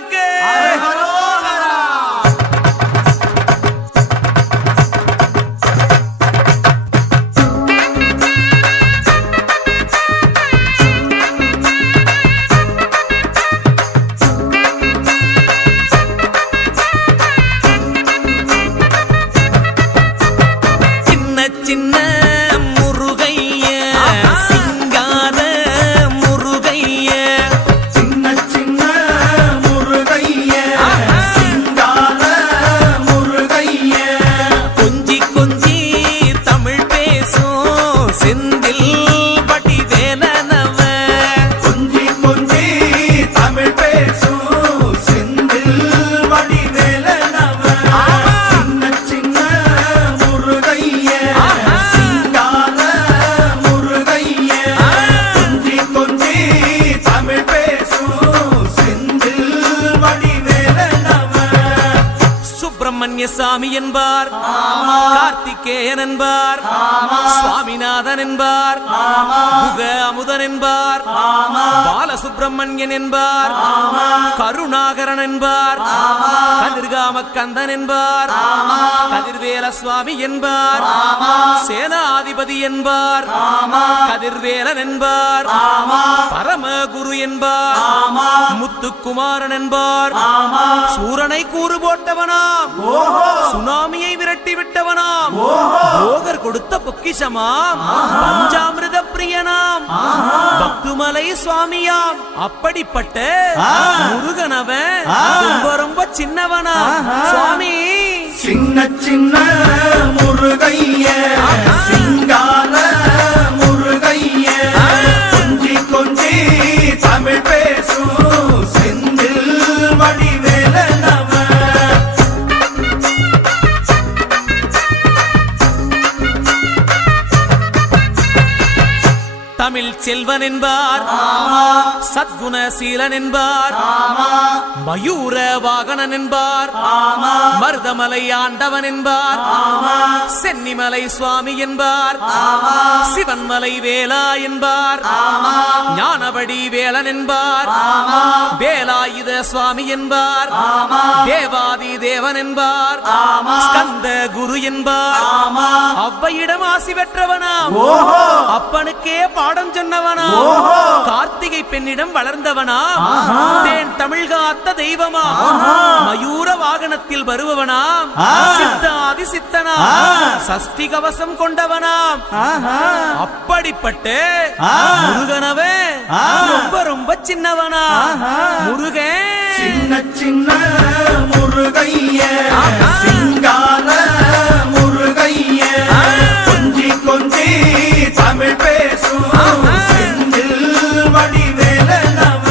முருகனுக்கு சின்ன முருகைய சிங்கார முருகைய சின்ன சின்ன முருகைய சிங்கார முருகைய கொஞ்சி கொஞ்சி தமிழ் பேசும் செந்தில் வடிவேலனவ கொஞ்சி கொஞ்சி தமிழ் பேசும் செந்தில் வடிவேலனவ சின்ன சின்ன முருகைய சிங்கார முருகைய கொஞ்சி கொஞ்சி தமிழ் பேசும் செந்தில் வடிவேலனவ சுப்பிரமணிய சாமி என்பார் கார்த்திகேயன் என்பார் சுவாமிநாதன் என்பார் குக அமுதன் என்பார் பாலசுப்பிரமணியன் என்பார் கருணாகரன் என்பார் கதிர்காம கந்தன் என்பார் கதிர்வேல சுவாமி என்பார் சேனாதிபதி என்பார் கதிர்வேலன் என்பார் பரமகுரு என்பார் முத்துக்குமாரன் என்பார் சூரனை கூறு போட்டவனாம் சுனாமியை விரட்டி விட்டவனாம் போகர் கொடுத்த பொக்கிஷமாம் பஞ்சாமிர்த பிரியனாம் பக்துமலை சுவாமியாம் அப்படிப்பட்ட முருகனவன் ரொம்ப ரொம்ப சின்னவனா சுவாமி சின்ன சின்ன முருகைய சிங்கார முருகைய கொஞ்சி கொஞ்சி தமிழ் பேசும் செந்தில் வடிவேலனவ தமிழ் செல்வன் என்பார் சத்குணசீலன் என்பார் மயூர வாகனன் என்பார் மருதமலை ஆண்டவன் என்பார் சென்னிமலை சுவாமி என்பார் சிவன்மலை வேலா என்பார் ஞானபடி வேலன் என்பார் வேலாயுத சுவாமி என்பார் தேவாதி தேவன் என்பார் ஸ்கந்த குரு என்பார் அவ்வையிடம் ஆசி பெற்றவனாம் அப்பனுக்கே பாடம் சொன்னவனா கார்த்திகை பெண்ணிடம் வளர்ந்தவனா தேன் தமிழ் காத்த தெய்வமா மயூர வாகனத்தில் வருபவனாம் சித்தாதி சித்தனா சஷ்டி கவசம் கொண்டவனாம் அப்படிப்பட்ட முருகனவே ரொம்ப ரொம்ப சின்னவனா முருகன் சின்ன சின்ன முருகைய சிங்கார முருகைய கொஞ்சி கொஞ்சி தமிழ் பேசும் செந்தில் வடிவேலனவ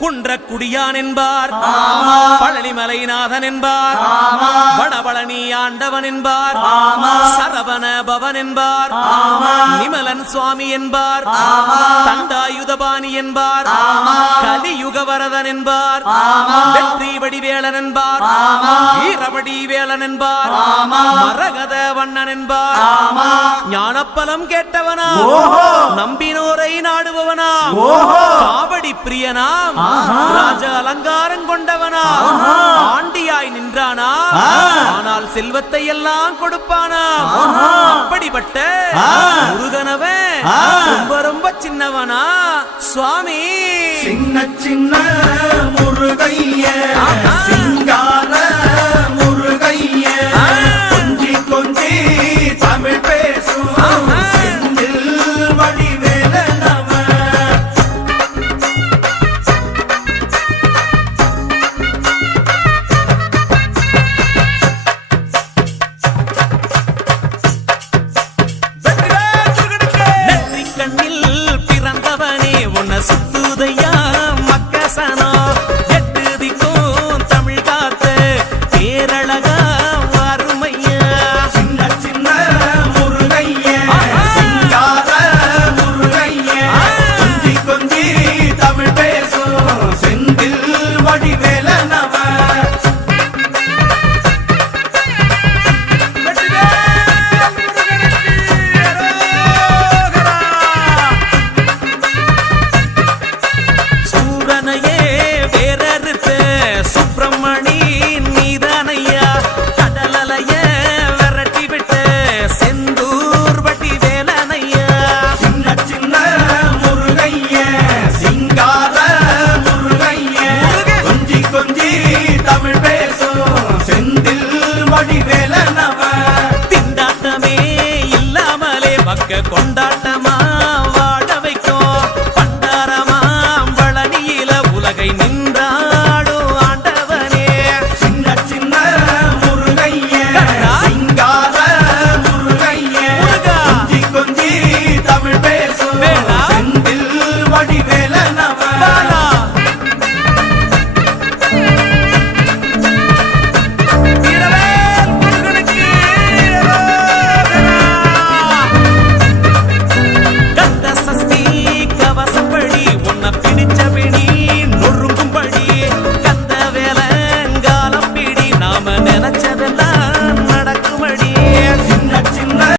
குன்றக்குடியான் என்பார் பழனிமலைநாதன் என்பார் வடபழனி ஆண்டவன் என்பார் சரவண பவன் என்பார் நிமலன் சுவாமி என்பார் தண்டாயுதபாணி என்பார் கலியுகவரதன் என்பார் வெற்றி வடிவேலன் என்பார் வீரவடி வேலன் என்பார் மரகத வண்ணன் என்பார் ஞானப்பலம் கேட்டவனா நம்பினோரை நாடுபவனா காவடி பிரியனாம் ராஜ அலங்காரம் கொண்டவனா ஆண்டியாய் நின்றானா ஆனால் செல்வத்தை எல்லாம் கொடுப்பானா அப்படிப்பட்ட முருகனவன் ரொம்ப ரொம்ப சின்னவனா சுவாமி சின்ன சின்ன முருகைய